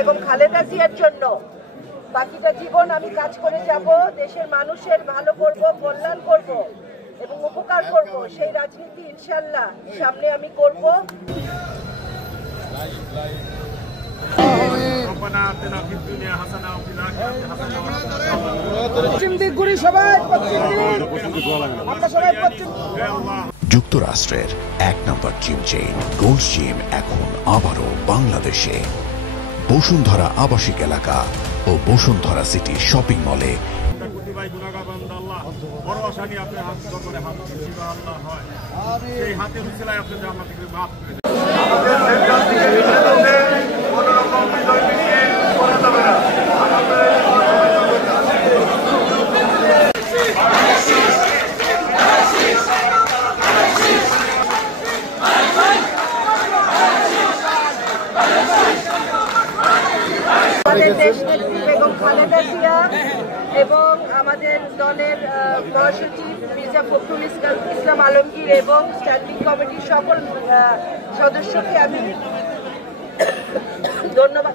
বেগম খালেদা জিয়ার জন্য বাকিটা জীবন আমি কাজ করে যাব, দেশের মানুষের ভালো করব, কল্যাণ করব এবং উপকার করব। সেই রাজনীতি ইনশাআল্লাহ সামনে আমি করব। যুক্তরাষ্ট্রের ১ নম্বর জিম চেইন গোল্ড জিম এখন আবারও বাংলাদেশে। বসুন্ধরা আবাসিক এলাকা ও বসুন্ধরা সিটি শপিং মলে। আমাদের দেশনেত্রী বেগম খালেদা জিয়া এবং আমাদের দলের মহাসচিব মির্জা ফখরুল ইসলাম আলমগীর এবং স্ট্যান্ডিং কমিটির সকল সদস্যকে আমি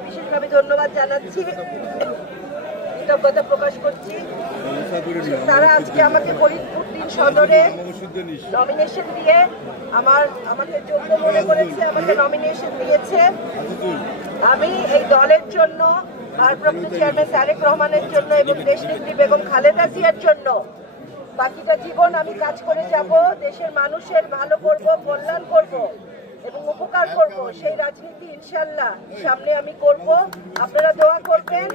বিশেষভাবে ধন্যবাদ জানাচ্ছি, কৃতজ্ঞতা প্রকাশ করছি। তারা আজকে আমাকে ফরিদপুর ৩ সদরে নমিনেশন দিয়ে আমাকে যোগ্য মনে করেছে, আমাকে নমিনেশন দিয়েছে। আমি এই দলের জন্য, ভারপ্রাপ্ত চেয়ারম্যান তারেক রহমানের জন্য এবং দেশনেত্রী বেগম খালেদা জিয়ার জন্য বাকিটা জীবন আমি কাজ করে যাব, দেশের মানুষের ভালো করব, কল্যাণ করব এবং উপকার করব। সেই রাজনীতি ইনশাআল্লাহ সামনে আমি করব। আপনারা দোয়া করবেন।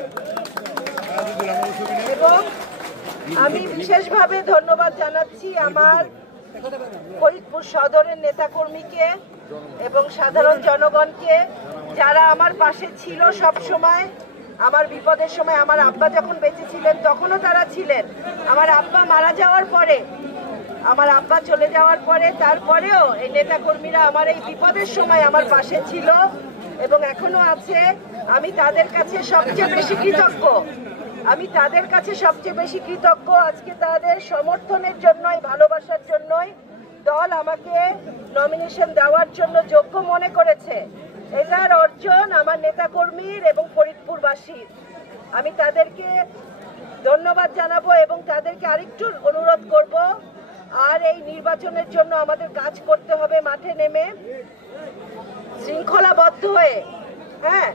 এবং আমি বিশেষভাবে ধন্যবাদ জানাচ্ছি আমার ফরিদপুর সদরের নেতাকর্মীকে এবং সাধারণ জনগণকে, যারা আমার পাশে ছিল সব সময়। আমার বিপদের সময় আমার আব্বা যখন বেঁচে ছিলেন তখনও তারা ছিলেন। আমার আব্বা মারা যাওয়ার পরে, আমার আব্বা চলে যাওয়ার পরে, তারপরেও এই নেতাকর্মীরা আমার এই বিপদের সময় আমার পাশে ছিল এবং এখনো আছে। আমি তাদের কাছে সবচেয়ে বেশি কৃতজ্ঞ। আজকে তাদের সমর্থনের জন্যই, ভালোবাসার জন্যই দল আমাকে নমিনেশন দেওয়ার জন্য যোগ্য মনে করেছে। এটার অর্জন আমার নেতাকর্মীর এবং ফরিদপুরবাসীর। আমি তাদেরকে ধন্যবাদ জানাবো এবং তাদেরকে আরেকটু অনুরোধ করব, আর এই নির্বাচনের জন্য আমাদের কাজ করতে হবে মাঠে নেমে, শৃঙ্খলাবদ্ধ হয়ে। হ্যাঁ,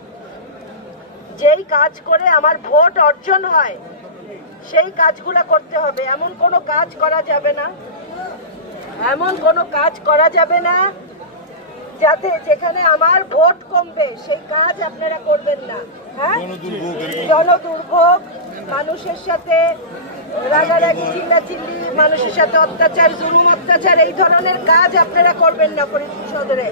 যেই কাজ করে আমার ভোট অর্জন হয় সেই কাজগুলো করতে হবে। এমন কোনো কাজ করা যাবে না যাতে যেখানে আমার ভোট কমবে সেই কাজ আপনারা করবেন না। হ্যাঁ, জনদুর্ভোগ, মানুষের সাথে রাগারাগি, চিল্লাচিল্লি, মানুষের সাথে অত্যাচার, জুলুম অত্যাচার, এই ধরনের কাজ আপনারা করবেন না ফরিদপুর সদরে।